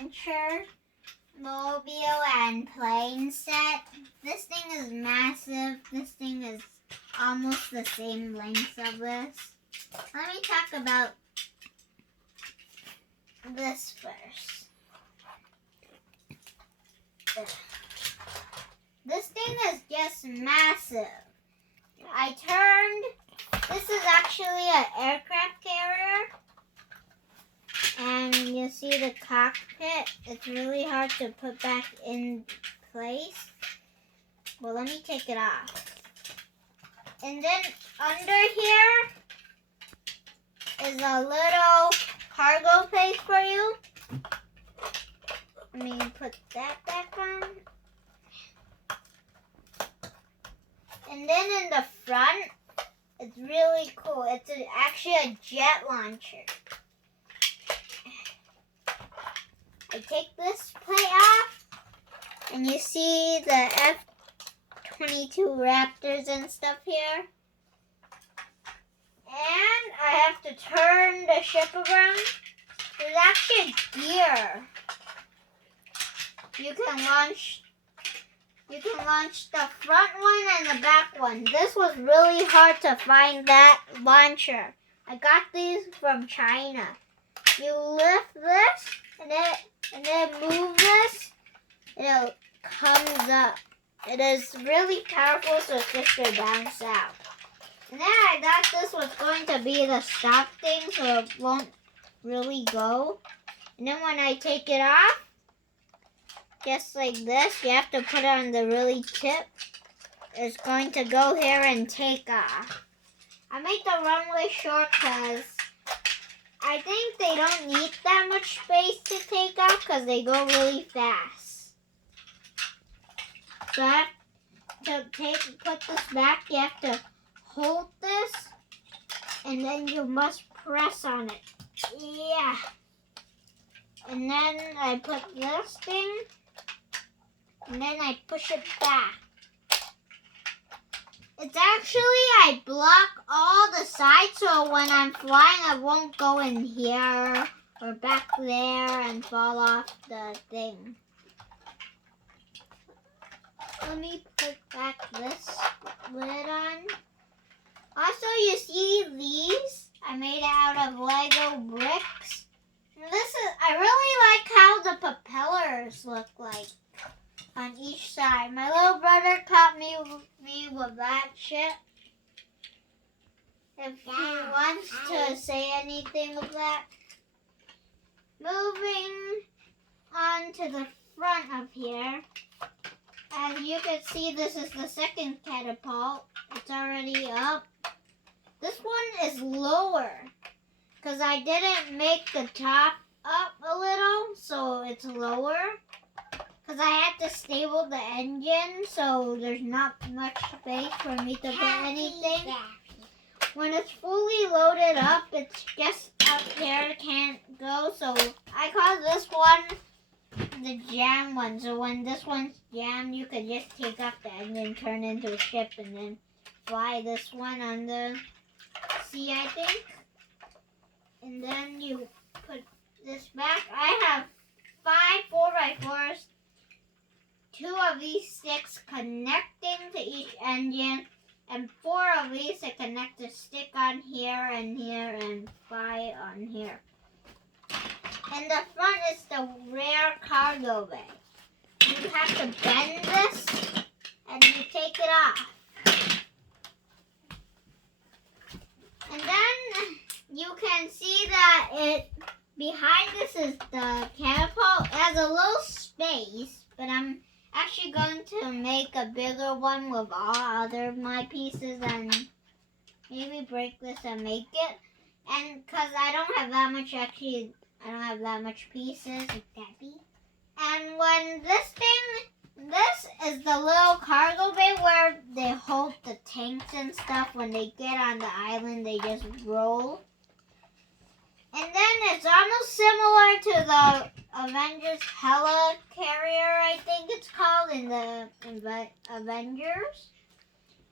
adventure mobile and plane set. This thing is massive. This thing is almost the same length of this. Let me talk about this first. This thing is just massive. This is actually an aircraft carrier. And you see the cockpit. It's really hard to put back in place. Well, let me take it off. And then under here is a little cargo place for you. Let me put that back on. And then in the front, it's really cool. It's actually a jet launcher. I take this plate off, and you see the F-22 Raptors and stuff here. And I have to turn the ship around. There's actually gear. You can launch the front one and the back one. This was really hard to find that launcher. I got these from China. You lift this and then move this, and it comes up. It is really powerful, so it's just going to bounce out. And then I thought this was going to be the stop thing, so it won't really go. And then when I take it off, just like this, you have to put it on the really tip. It's going to go here and take off. I made the runway short because I think they don't need that much space to take off because they go really fast. So I have to put this back. You have to hold this, and then you must press on it. Yeah. And then I put this thing, and then I push it back. It's actually, I block all the sides, so when I'm flying, I won't go in here or back there and fall off the thing. Let me put back this lid on. Also, you see these? I made it out of Lego bricks. And I really like how the propellers look like on each side. My little brother taught me with that shit. If he wants to say anything of that. Moving on to the front of here. As you can see, this is the second catapult. It's already up. This one is lower because I didn't make the top up a little, so it's lower. Because I had to stable the engine, so there's not much space for me to put anything. When it's fully loaded up, it's just up here, can't go. So I call this one the jam one. So when this one's jammed, you could just take off the engine, turn into a ship, and then fly this one on the sea, I think. And then you put this back. I have 5 4x4s. 2 of these sticks connecting to each engine, and 4 of these to connect the stick on here and fly on here. And the front is the rear cargo bay. You have to bend this, and you take it off. And then you can see that behind this is the catapult. It has a little space, but I'm actually going to make a bigger one with all other my pieces and maybe break this and make it. And because I don't have that much, I don't have that much pieces. And when this is the little cargo bay where they hold the tanks and stuff. When they get on the island, they just roll. And then it's almost similar to the Avengers helicarrier, I think it's called, in the Avengers.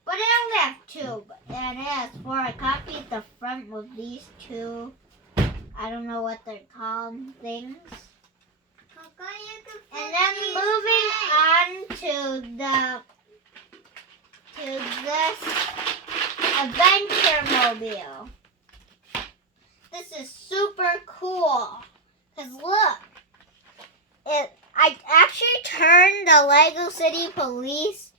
But it only have 2, and it has 4. I copied the front with these 2, I don't know what they're called, things. And then moving on to this adventure mobile. This is super cool. Cause look, I actually turned the Lego City Police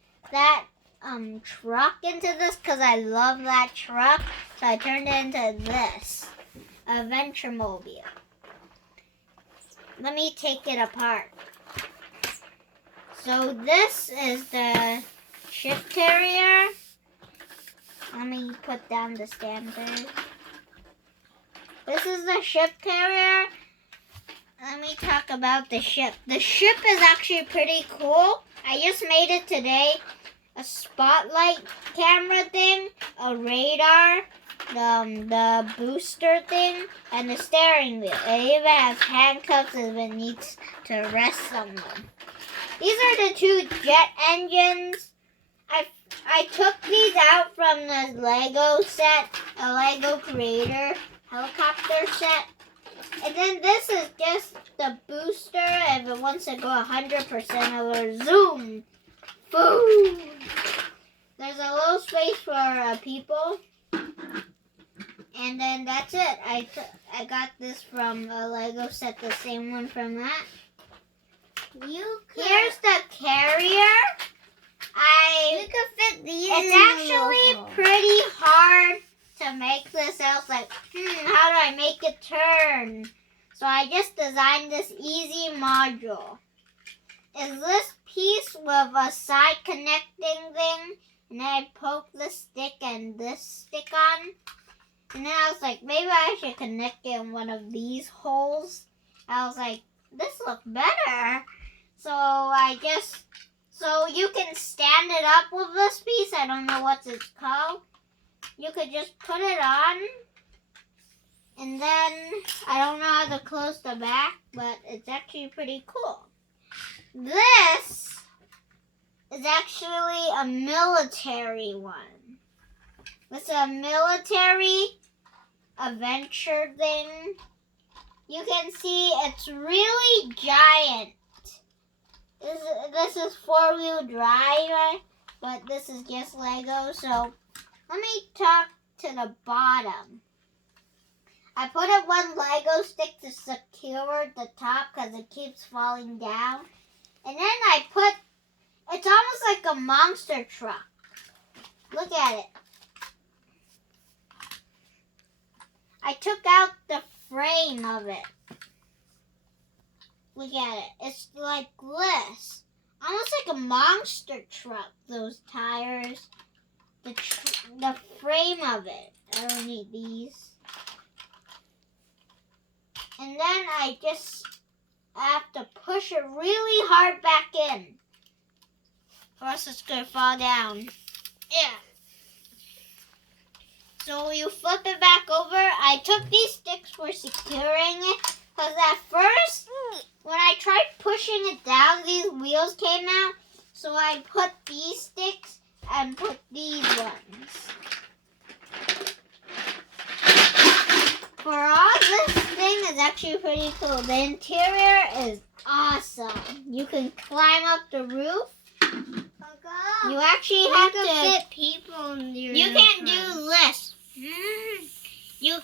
truck into this because I love that truck. So I turned it into this adventure mobile. Let me take it apart. So this is the ship carrier. Let me put down the standard. This is the ship carrier. Let me talk about the ship. The ship is actually pretty cool. I just made it today. A spotlight camera thing, a radar, the booster thing, and the steering wheel. It even has handcuffs if it needs to rest someone. These are the two jet engines. I took these out from the Lego set, a Lego Creator helicopter set. And then this is just the booster if it wants to go 100% over. Zoom! Boom! There's a little space for people. And then that's it. I got this from a Lego set, the same one from that. Here's the carrier. You could fit these. It's actually pretty hard to make this. I was like, how do I make it turn? So I just designed this easy module. Is this piece with a side connecting thing, and then I poke this stick and this stick on. And then I was like, maybe I should connect it in one of these holes. I was like, this looks better. So you can stand it up with this piece. I don't know what it's called. You could just put it on. And then, I don't know how to close the back, but it's actually pretty cool. This is actually a military one. It's a military adventure thing. You can see it's really giant. This is 4-wheel drive, but this is just Lego. So let me talk to the bottom. I put it one Lego stick to secure the top because it keeps falling down. And then it's almost like a monster truck. Look at it. I took out the frame of it. Look at it. It's like this. Almost like a monster truck. Those tires. The frame of it. I don't need these. And then I have to push it really hard back in. Or else it's going to fall down. Yeah. So you flip it back over. I took these sticks for securing it. Because at first, when I tried pushing it down, these wheels came out. So I put these sticks and put these ones. For all this thing is actually pretty cool. The interior is awesome. You can climb up the roof. You actually have to fit people in your You can do this. You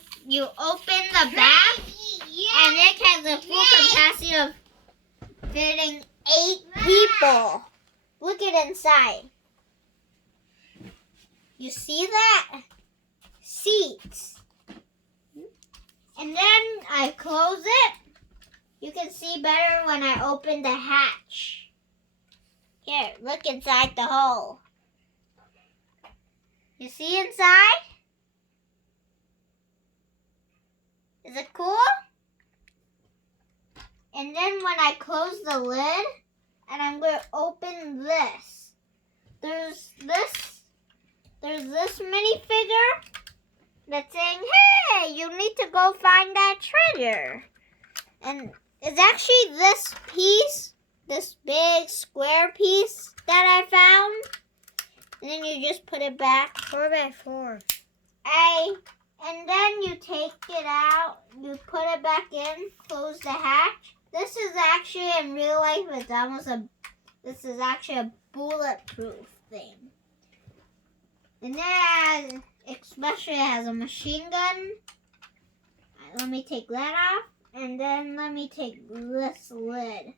open the back, and it has a full capacity of fitting 8 people. Look at inside. You see that? Seats. And then I close it. You can see better when I open the hatch. Here, look inside the hole. You see inside? Is it cool? And then when I close the lid, and I'm going to open this. There's this minifigure that's saying, hey, you need to go find that treasure. And it's actually this piece, this big square piece that I found. And then you just put it back. 4x4. And then you take it out, you put it back in, close the hatch. this is actually in real life, it's almost this is actually a bulletproof thing. And then, especially it has a machine gun. Let me take that off. And then let me take this lid.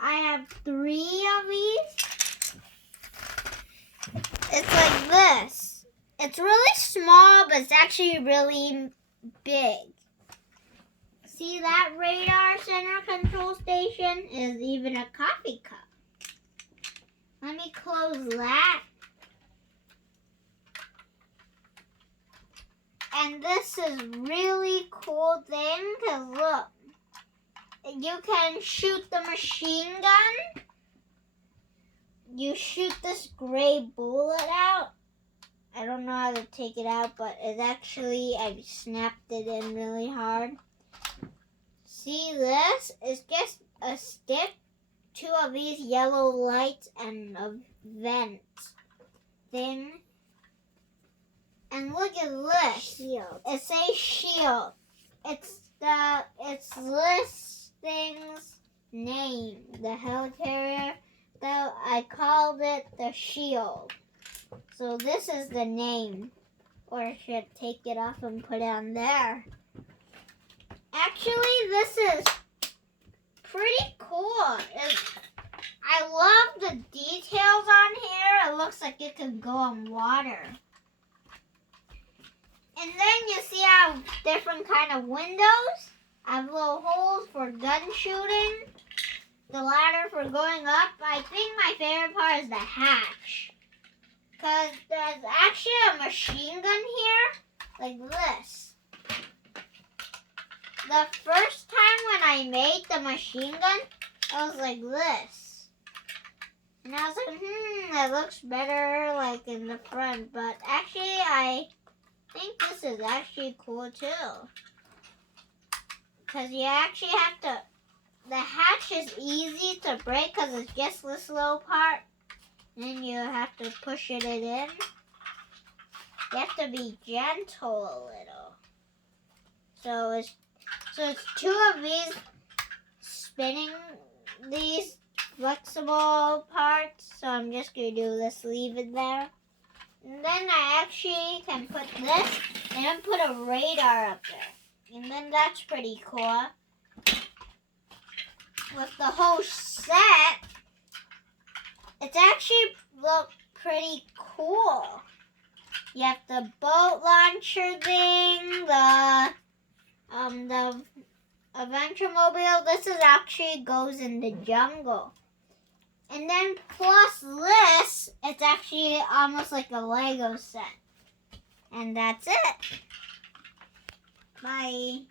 I have 3 of these. It's like this. It's really small, but it's actually really big. See that radar center control station is even a coffee cup. Let me close that. And this is really cool thing because look, you can shoot the machine gun. You shoot this gray bullet out. I don't know how to take it out, but it actually, I snapped it in really hard. See this? It's just a stick, 2 of these yellow lights, and a vent thing. And look at this. Shield. It says shield. It's this thing's name, the helicarrier. So I called it the shield. So this is the name. Or I should take it off and put it on there. Actually, this is pretty cool. I love the details on here. It looks like it could go on water. And then you see I have different kind of windows. I have little holes for gun shooting. The ladder for going up. I think my favorite part is the hatch. Because there's actually a machine gun here. Like this. The first time when I made the machine gun, it was like this. And I was like, it looks better like in the front. But actually, I think this is actually cool too. Because you actually have to, the hatch is easy to break because it's just this little part. Then you have to push it in. You have to be gentle a little. So it's 2 of these spinning these flexible parts. So I'm just going to do this, leave it there. And then I actually can put this and then put a radar up there. And then that's pretty cool. With the whole set, it's actually look pretty cool. You have the boat launcher thing, the adventure mobile. This is actually goes in the jungle. And then plus this, it's actually almost like a Lego set. And that's it. Bye.